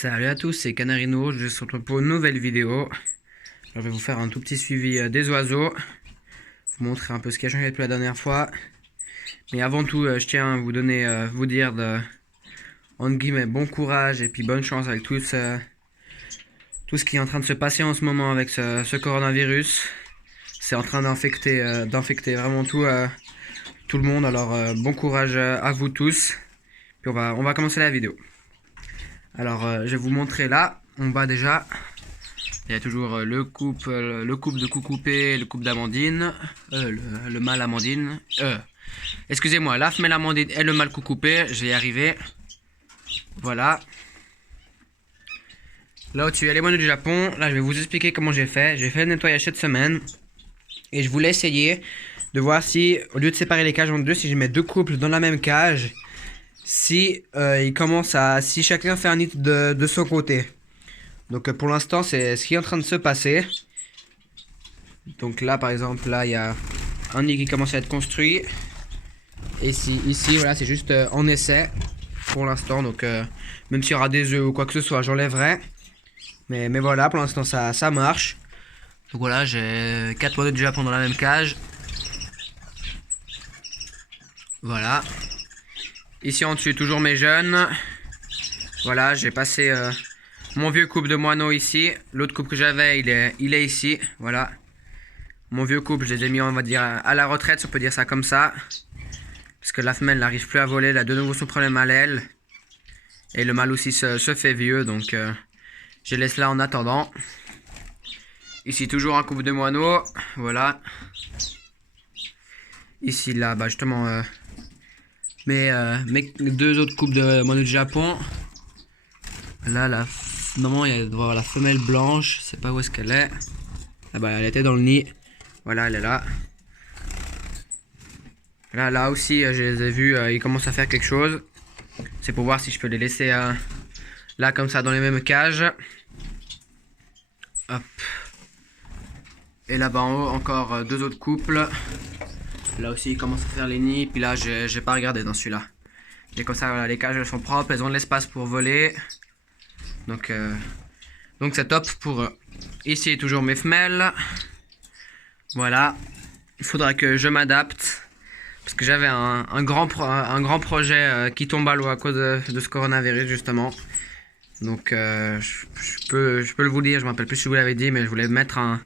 Salut à tous, c'est Canarino, je suis pour une nouvelle vidéo. Je vais vous faire un tout petit suivi des oiseaux, vous montrer un peu ce qui a changé depuis la dernière fois. Mais avant tout, je tiens à vous dire entre guillemets bon courage et puis bonne chance avec tout ce qui est en train de se passer en ce moment avec ce coronavirus. C'est en train d'infecter vraiment tout le monde, alors bon courage à vous tous. Puis on va commencer la vidéo. Alors je vais vous montrer là, on va déjà, il y a toujours le couple de coucoupé, le couple d'Amandine, le mâle Amandine, excusez-moi, la femelle Amandine et le mâle coucoupé, je vais y arriver, voilà. Là au-dessus il y a les moineaux du Japon, là je vais vous expliquer comment j'ai fait le nettoyage cette semaine, et je voulais essayer de voir si, au lieu de séparer les cages en deux, si je mets deux couples dans la même cage, si si chacun fait un nid de son côté. Donc pour l'instant c'est ce qui est en train de se passer. Donc là par exemple, là il y a un nid qui commence à être construit. Et ici voilà, c'est juste en essai pour l'instant. Donc même s'il y aura des œufs ou quoi que ce soit, j'enlèverai. Mais voilà, pour l'instant ça marche. Donc voilà, j'ai 4 moineaux du Japon dans la même cage. Voilà. Ici en dessus, toujours mes jeunes. Voilà, j'ai passé mon vieux couple de moineaux ici. L'autre couple que j'avais, il est ici. Voilà. Mon vieux couple, je les ai mis, on va dire, à la retraite, si on peut dire ça comme ça. Parce que la femelle n'arrive plus à voler. Elle a de nouveau son problème à l'aile. Et le mâle aussi se fait vieux. Donc, je laisse là en attendant. Ici, toujours un couple de moineaux. Voilà. Ici, là, bah justement... mes deux autres couples de moineaux du Japon. Là, normalement, il y a devant la femelle blanche. Je sais pas où est-ce qu'elle est. Ah bah, elle était dans le nid. Voilà, elle est là. Là aussi, je les ai vus. Ils commencent à faire quelque chose. C'est pour voir si je peux les laisser là, comme ça, dans les mêmes cages. Hop. Et là-bas en haut, encore deux autres couples. Là aussi, ils commencent à faire les nids. Puis là, j'ai pas regardé dans celui-là. Et comme ça, voilà, les cages elles sont propres. Elles ont de l'espace pour voler. Donc c'est top pour eux. Ici, toujours mes femelles. Voilà. Il faudra que je m'adapte. Parce que j'avais un grand projet qui tombe à l'eau à cause de ce coronavirus, justement. Donc, je peux vous dire. Je me rappelle plus si vous l'avez dit. Mais je voulais mettre un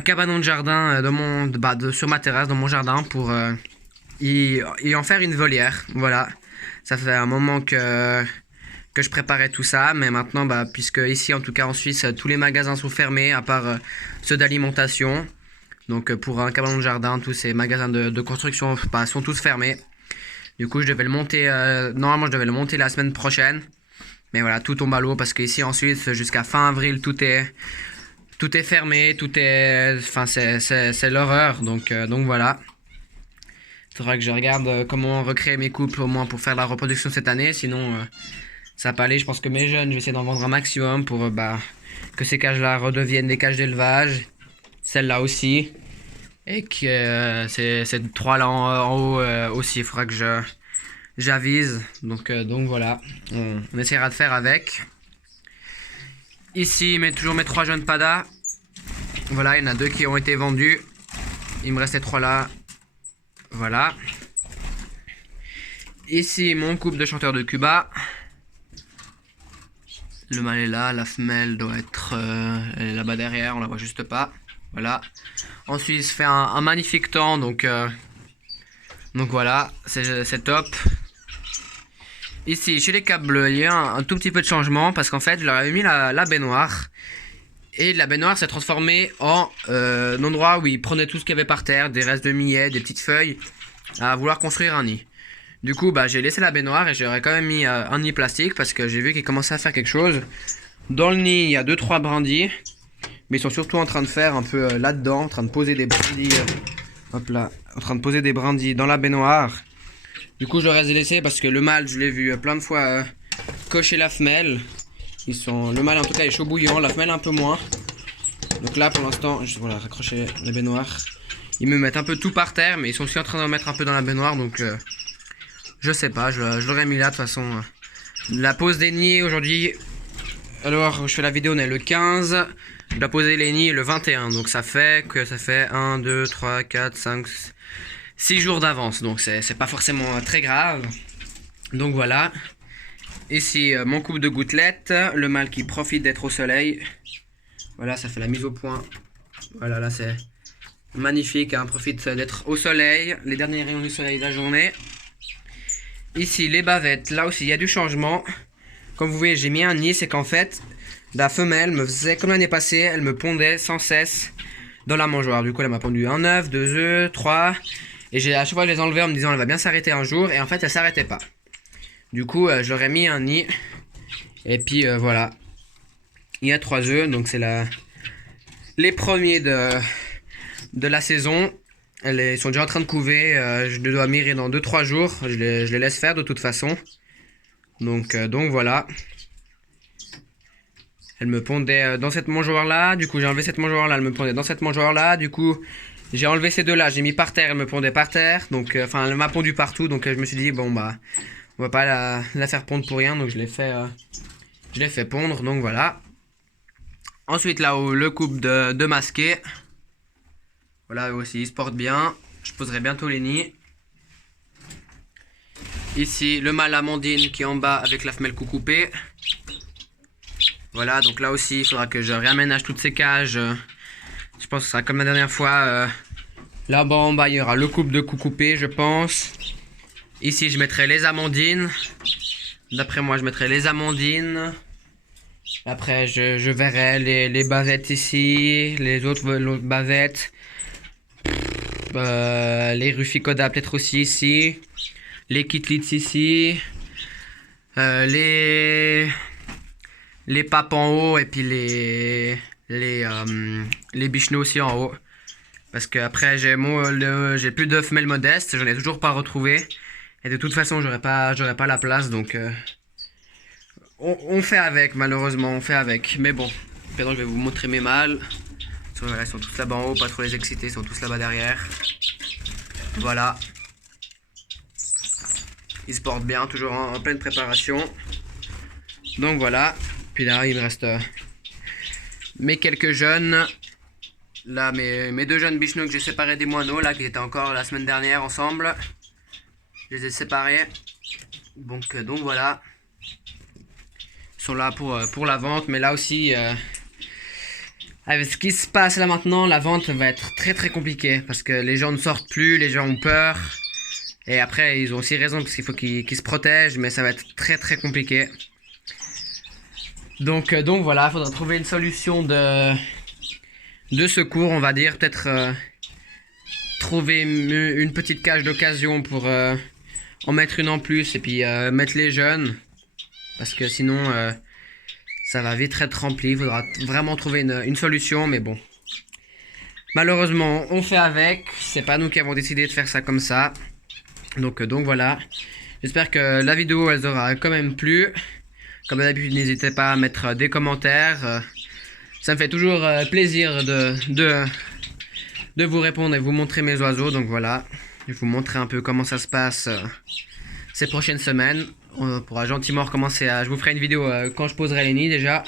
cabanon de jardin sur ma terrasse, dans mon jardin, pour y en faire une volière. Voilà, ça fait un moment que je préparais tout ça, mais maintenant, puisque ici, en tout cas en Suisse, tous les magasins sont fermés, à part ceux d'alimentation. Donc pour un cabanon de jardin, tous ces magasins de construction sont tous fermés. Du coup, je devais le monter, normalement je devais le monter la semaine prochaine. Mais voilà, tout tombe à l'eau, parce qu'ici en Suisse, jusqu'à fin avril, tout est fermé, c'est l'horreur, donc voilà. Il faudra que je regarde comment recréer mes couples, au moins pour faire la reproduction cette année, sinon ça va pas aller. Je pense que mes jeunes, je vais essayer d'en vendre un maximum pour que ces cages-là redeviennent des cages d'élevage, celle-là aussi, et que ces trois-là en haut aussi, il faudra que j'avise, donc voilà, on essaiera de faire avec. Ici, toujours mes trois jeunes padas. Voilà, il y en a deux qui ont été vendus. Il me restait trois là. Voilà. Ici, mon couple de chanteurs de Cuba. Le mâle est là, la femelle doit être elle est là-bas derrière, on la voit juste pas. Voilà. Ensuite, il se fait un magnifique temps, donc voilà, c'est top. Ici, chez les câbles bleus, il y a un tout petit peu de changement, parce qu'en fait, je leur avais mis la baignoire. Et la baignoire s'est transformée en un endroit où ils prenaient tout ce qu'il y avait par terre, des restes de millet, des petites feuilles, à vouloir construire un nid. Du coup, j'ai laissé la baignoire et j'aurais quand même mis un nid plastique, parce que j'ai vu qu'ils commençaient à faire quelque chose. Dans le nid, il y a 2-3 brindilles, mais ils sont surtout en train de faire un peu là-dedans, en train de poser des brindilles. Hop là, en train de poser des brindilles dans la baignoire. Du coup, je leur ai laissé parce que le mâle, je l'ai vu plein de fois cocher la femelle. Le mâle en tout cas est chaud bouillant, la femelle un peu moins. Donc là pour l'instant, voilà, raccrocher la baignoire. Ils me mettent un peu tout par terre, mais ils sont aussi en train d'en mettre un peu dans la baignoire, donc je sais pas, je l'aurais mis là de toute façon. La pose des nids aujourd'hui, alors je fais la vidéo, on est le 15. Je dois poser les nids le 21. Donc ça fait 1, 2, 3, 4, 5, 6 jours d'avance. Donc c'est pas forcément très grave. Donc voilà. Ici mon couple de gouttelettes. Le mâle qui profite d'être au soleil. Voilà, ça fait la mise au point. Voilà, là c'est magnifique, hein, profite d'être au soleil. Les derniers rayons du soleil de la journée. Ici les bavettes, là aussi il y a du changement. Comme vous voyez, j'ai mis un nid, c'est qu'en fait la femelle me faisait comme l'année passée, elle me pondait sans cesse dans la mangeoire. Du coup elle m'a pondu un œuf, 2 œufs, 3. Et à chaque fois je les enlevais en me disant elle va bien s'arrêter un jour. Et en fait elle s'arrêtait pas. Du coup je leur ai mis un nid. Et puis voilà. Il y a 3 œufs, donc c'est les premiers de la saison. Ils sont déjà en train de couver. Je dois mûrir dans 2-3 jours. Je les laisse faire de toute façon. Donc voilà. Elle me pondait dans cette mangeoire là. Du coup j'ai enlevé cette mangeoire là. Elle me pondait dans cette mangeoire là. Du coup j'ai enlevé ces deux là. J'ai mis par terre. Elle me pondait par terre. Donc enfin elle m'a pondu partout. Donc je me suis dit bon bah on va pas la faire pondre pour rien. Donc je l'ai fait pondre. Donc voilà. Ensuite là-haut le couple de masqués. Voilà, eux aussi ils se portent bien. Je poserai bientôt les nids. Ici le mâle Amandine qui est en bas avec la femelle coucoupée. Voilà, donc là aussi il faudra que je réaménage toutes ces cages. Je pense que ça sera comme la dernière fois. Là-bas en bas il y aura le couple de coucoupés je pense. Ici je mettrai les Amandines. D'après moi je mettrai les Amandines. Après je verrai les bavettes ici. Les autres bavettes. Les Ruficoda peut-être aussi ici. Les Kitlitz ici. Les papes en haut. Et puis les bichenots aussi en haut. Parce que après j'ai plus de femelles modestes. J'en ai toujours pas retrouvé. Et de toute façon j'aurais pas la place. Donc on fait avec malheureusement. On fait avec. Mais bon. Maintenant je vais vous montrer mes mâles. Voilà, ils sont tous là-bas en haut, pas trop les exciter, ils sont tous là-bas derrière. Voilà. Ils se portent bien, toujours en pleine préparation. Donc voilà. Puis là, il me reste mes quelques jeunes. Là, mes deux jeunes bichenots que j'ai séparés des moineaux, là, qui étaient encore la semaine dernière ensemble. Je les ai séparés. Donc voilà. Ils sont là pour la vente, mais là aussi... avec ce qui se passe là maintenant, la vente va être très très compliquée parce que les gens ne sortent plus, les gens ont peur. Et après, ils ont aussi raison parce qu'il faut qu'ils se protègent, mais ça va être très très compliqué. Donc voilà, il faudra trouver une solution de secours, on va dire. Peut-être trouver une petite cage d'occasion pour en mettre une en plus et puis mettre les jeunes. Parce que sinon... ça va vite être rempli, il faudra vraiment trouver une solution, mais bon. Malheureusement, on fait avec. C'est pas nous qui avons décidé de faire ça comme ça. Donc voilà. J'espère que la vidéo, elle aura quand même plu. Comme d'habitude, n'hésitez pas à mettre des commentaires. Ça me fait toujours plaisir de vous répondre et vous montrer mes oiseaux. Donc voilà. Je vais vous montrer un peu comment ça se passe ces prochaines semaines. On pourra gentiment recommencer à... Je vous ferai une vidéo quand je poserai les nids déjà.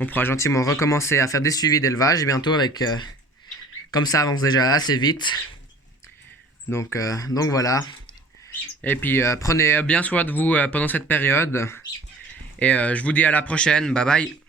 On pourra gentiment recommencer à faire des suivis d'élevage bientôt avec... comme ça avance déjà assez vite. Donc voilà. Et puis prenez bien soin de vous pendant cette période. Et je vous dis à la prochaine. Bye bye.